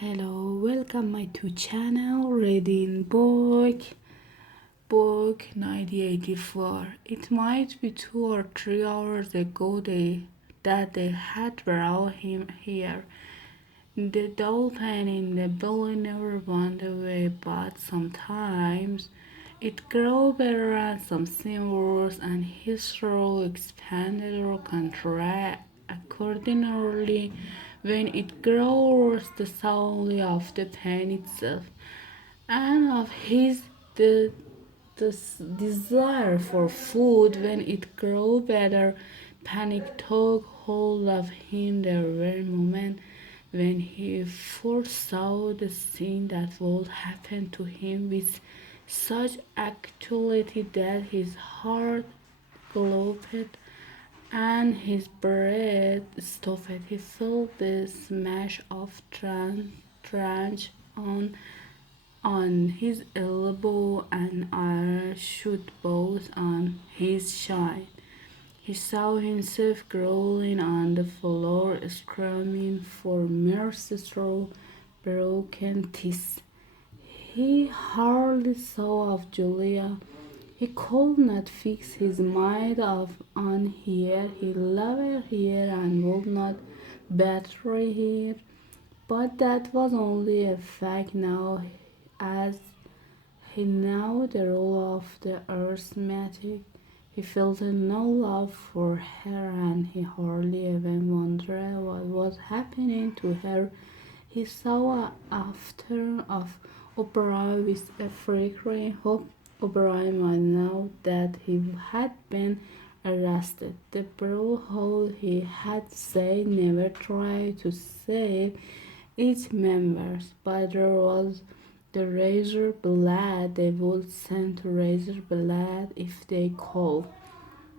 Hello, welcome my to channel Reading Book 1984. It might be 2 or 3 hours ago that they had brought him here. The dolphin in the belly never went away, but sometimes it grew better and something worse, and his throat expanded or contracted accordingly. When it grows, the soul of the pain itself, and of his the, desire for food. When it grew better, panic took hold of him. There were moments when he foresaw the thing that would happen to him with such actuality that his heart galloped and his breath stopped. He felt the smash of trench on his elbow and I shoot both on his side. He saw himself crawling on the floor, screaming for mercy through broken teeth. He hardly saw of Julia. He could not fix his mind on her. He loved her and would not betray her. But that was only a fact now, as he knew the role of the arithmetic. He felt no love for her and he hardly even wondered what was happening to her. He saw after of O'Brien with a flickering hope. O'Brien might know that he had been arrested. The brotherhood, he had said, never tried to save its members, but there was the razor blade. They would send to razor blade if they could.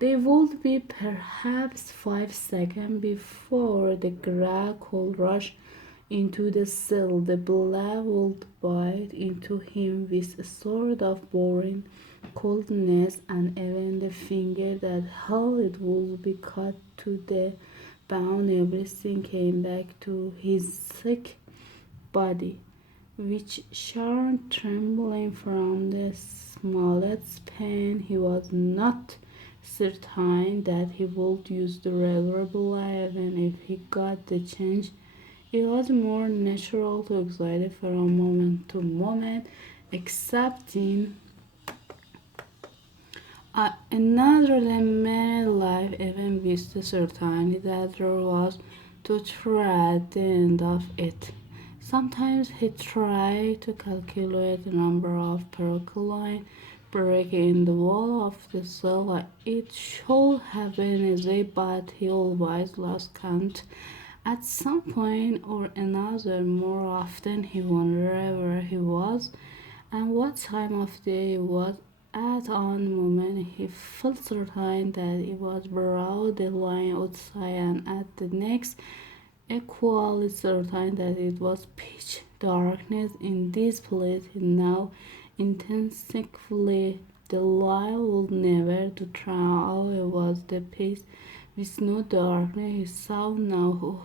They would be perhaps 5 seconds before the grey could rush into the cell. The blade would bite into him with a sort of boring coldness, and even the finger that held it would be cut to the bone. Everything came back to his sick body, which Sharon, trembling from the smallest pain. He was not certain that he would use the regular blade even if he got the chance. It was more natural to exist from moment to moment, accepting another than many life, even with the certainty that there was to try at the end of it. Sometimes he tried to calculate the number of percolaine break in the wall of the cell. It should have been easy, but he always lost count. At some point or another, more often he wondered where he was and what time of day it was. At one moment he felt certain that it was broad daylight outside, and at the next equally certain that it was pitch darkness in this place. He now instinctively the light would never to turn out. It was the place with no darkness. He saw now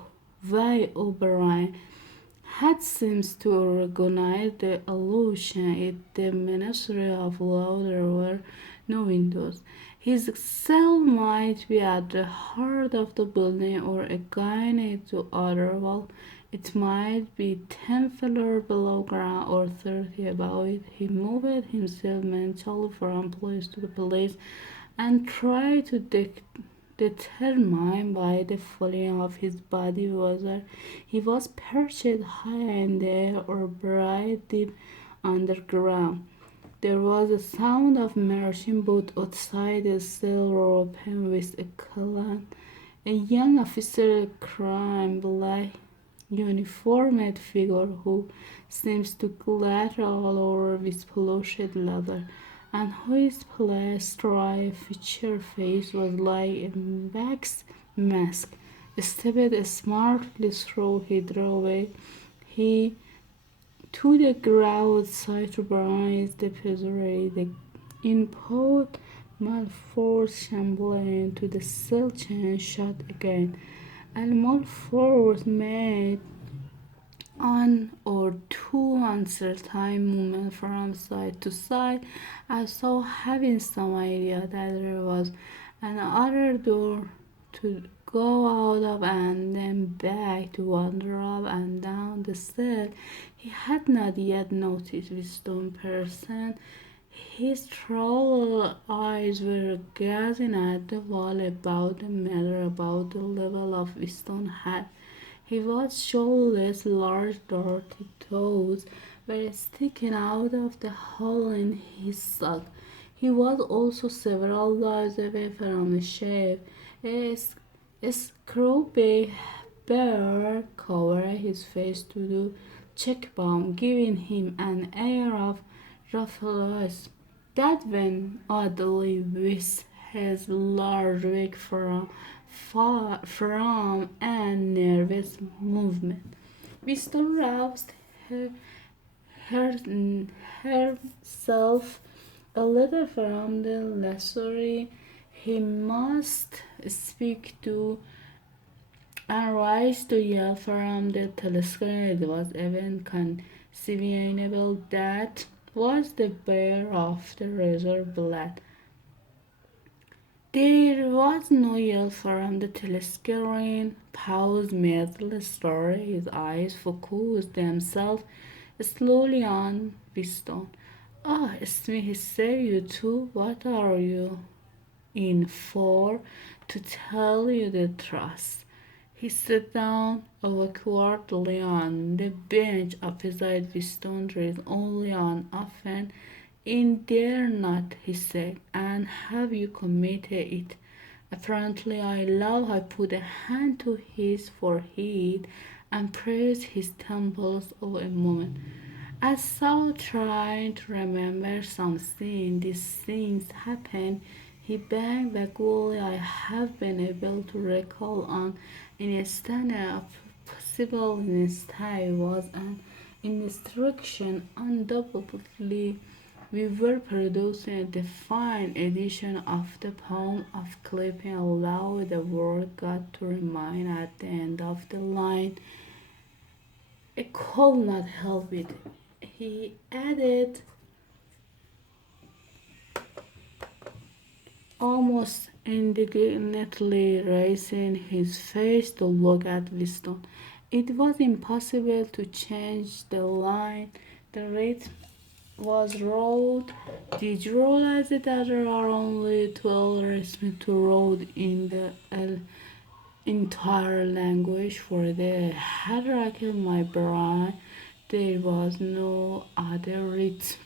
why O'Brien had seemed to recognize the illusion. In the Ministry of Law there were no windows. His cell might be at the heart of the building or against the other wall. It might be 10 floors below ground or 30 above it. He moved himself mentally from place to place and tried to determine by the feeling of his body whether he was perched high in the air or buried deep underground. There was a sound of marching boot outside the cell door open with a clan. A young officer, crime black uniformed figure who seems to glitter all over with polished leather, and whose plastry featured face was like a wax mask, stepped smartly through his doorway. He to the ground outside to Brian's depository. The input Malfoy shambled into the cell chain shut again, and Malfoy was made on one or two uncertain movements from side to side, as though having some idea that there was another door to go out of and then back to wander up and down the cell. He had not yet noticed Wisdom person. His troubled eyes were gazing at the wall about the matter about the level of Wisdom hat. He was shoeless, large dirty toes were sticking out of the hole in his sock. He was also several yards away from the shave. A scrubby bear covered his face to the cheekbone, giving him an air of ruffles that went oddly with his large wig from a nervous movement. Mr. roused her, her, herself a little from the lethargy he must speak to and rise to yell from the telescope. It was even conceivable that was the bear of the razor blade. There was no yell from the telescreen. Paused middle story. His eyes focused themselves slowly on Wisdom. Ah, Smith, say you too. What are you in for? To tell you the truth. He sat down awkwardly on the bench opposite Wisdom. There is only on often in there not, he said, and have you committed it? Apparently I love. I put a hand to his forehead and pressed his temples for a moment. As though trying to remember something, these things happened. He began vaguely. I have been able to recall an instant, a possible instant was an instruction undoubtedly. We were producing a defined edition of the poem of clipping allowed the word God to remain at the end of the line. I could not help it. He added, almost indignantly raising his face to look at Wisdom. It was impossible to change the line. The rhythm was wrote. Did you realize that there are only 12 rhythms to wrote in the entire language? For the had racked my brain, there was no other rhythm.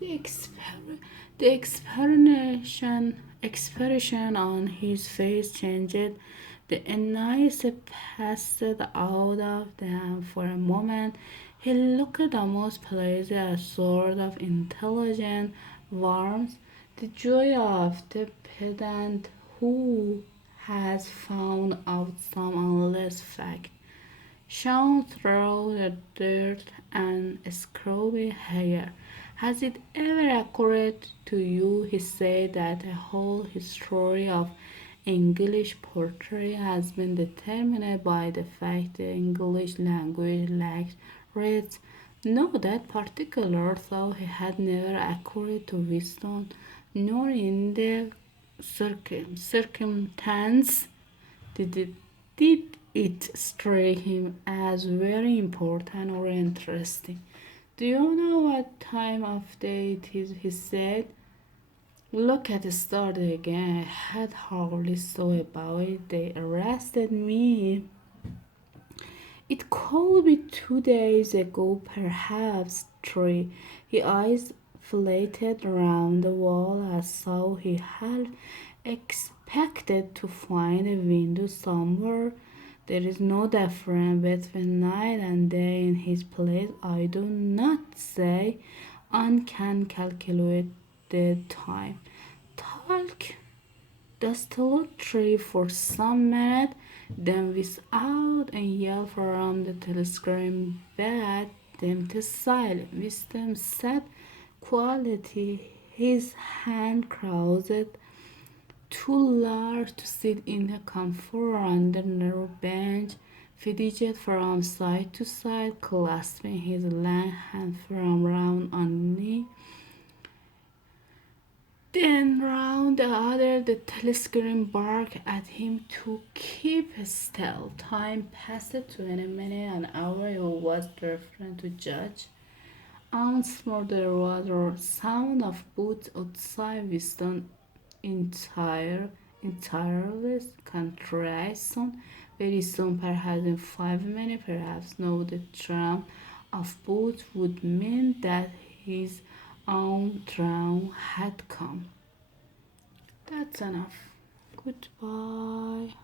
The, exper- the expression on his face changed. The annoyance passed out of them for a moment. He looked almost pleased, a sort of intelligent warmth, the joy of the pedant who has found out some unless fact. Shone through the dirt and scrubby hair. Has it ever occurred to you, he said, that the whole history of English poetry has been determined by the fact the English language lacks rhythm? No, that particular thought had never occurred to Wisdom, nor in the circumstance did it strike him as very important or interesting. Do you know what time of day it is? He said. Look at the start again. I had hardly thought about it. They arrested me. It could be 2 days ago, perhaps 3. His eyes flitted around the wall as though he had expected to find a window somewhere. There is no difference between night and day in his place. I do not say one can calculate the time. Talk desultory for some minutes, then without a yell from the telescreen bade them to silence. Wisdom sat quietly, his hand crossed, too large to sit in the comfort on the narrow bench, fidgeted from side to side, clasping his lank hand from round on knee, then round the other. The telescreen barked at him to keep still. Time passed, 20 minutes, an hour. It was different to judge. Once more there was a sound of boots outside. Winston entirely contraction. Very soon, perhaps in 5 minutes, perhaps no, the tramp of boots would mean that his own train had come. That's enough. Goodbye.